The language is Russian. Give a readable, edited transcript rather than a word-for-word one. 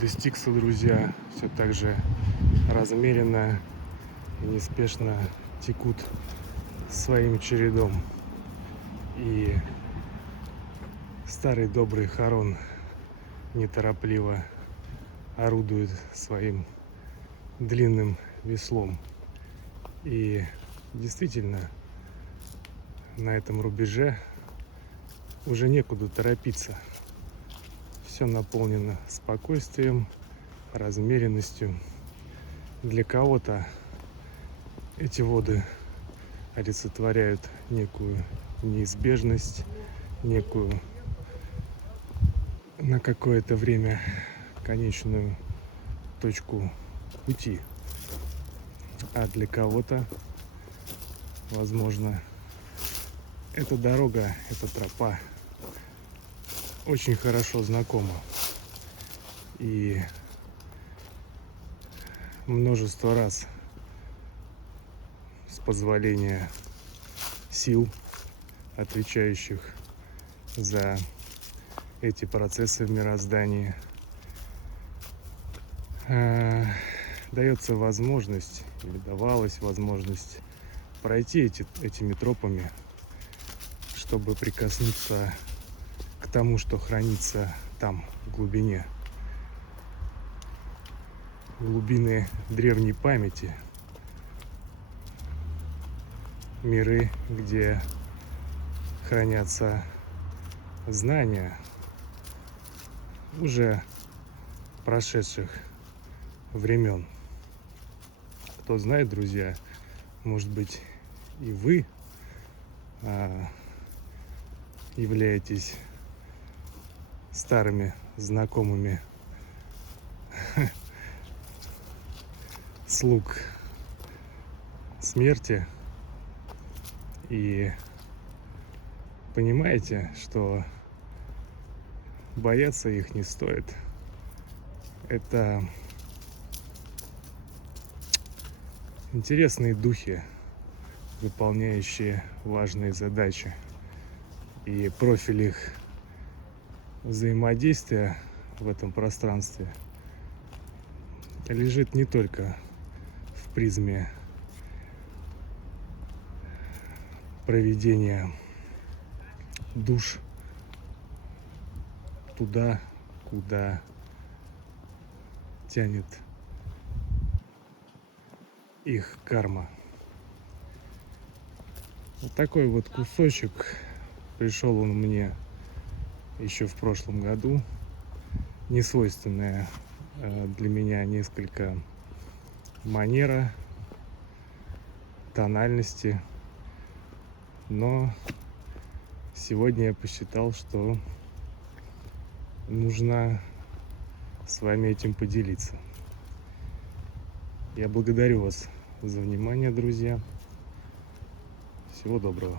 воды Стикса, друзья, все так же размеренно и неспешно текут своим чередом. И старый добрый Харон неторопливо орудует своим длинным веслом. И действительно, на этом рубеже уже некуда торопиться. Все наполнено спокойствием, размеренностью. Для кого-то эти воды олицетворяют некую неизбежность, некую на какое-то время конечную точку пути. А для кого-то, возможно, эта дорога, эта тропа очень хорошо знакома. И множество раз, с позволения сил, отвечающих за эти процессы в мироздании, дается возможность, или давалась возможность пройти этими тропами, чтобы прикоснуться к тому, что хранится там, в глубине. Глубины древней памяти. Миры, где хранятся знания уже прошедших времен. Кто знает, друзья, может быть, и вы являетесь старыми знакомыми слуг смерти и понимаете, что бояться их не стоит. Это интересные духи, выполняющие важные задачи. И профиль их взаимодействия в этом пространстве лежит не только в призме проведения душ туда, куда тянет их карма. Вот такой вот кусочек. Пришел он мне еще в прошлом году. Несвойственная для меня несколько манера, тональности. Но сегодня я посчитал, что нужно с вами этим поделиться. Я благодарю вас за внимание, друзья. Всего доброго.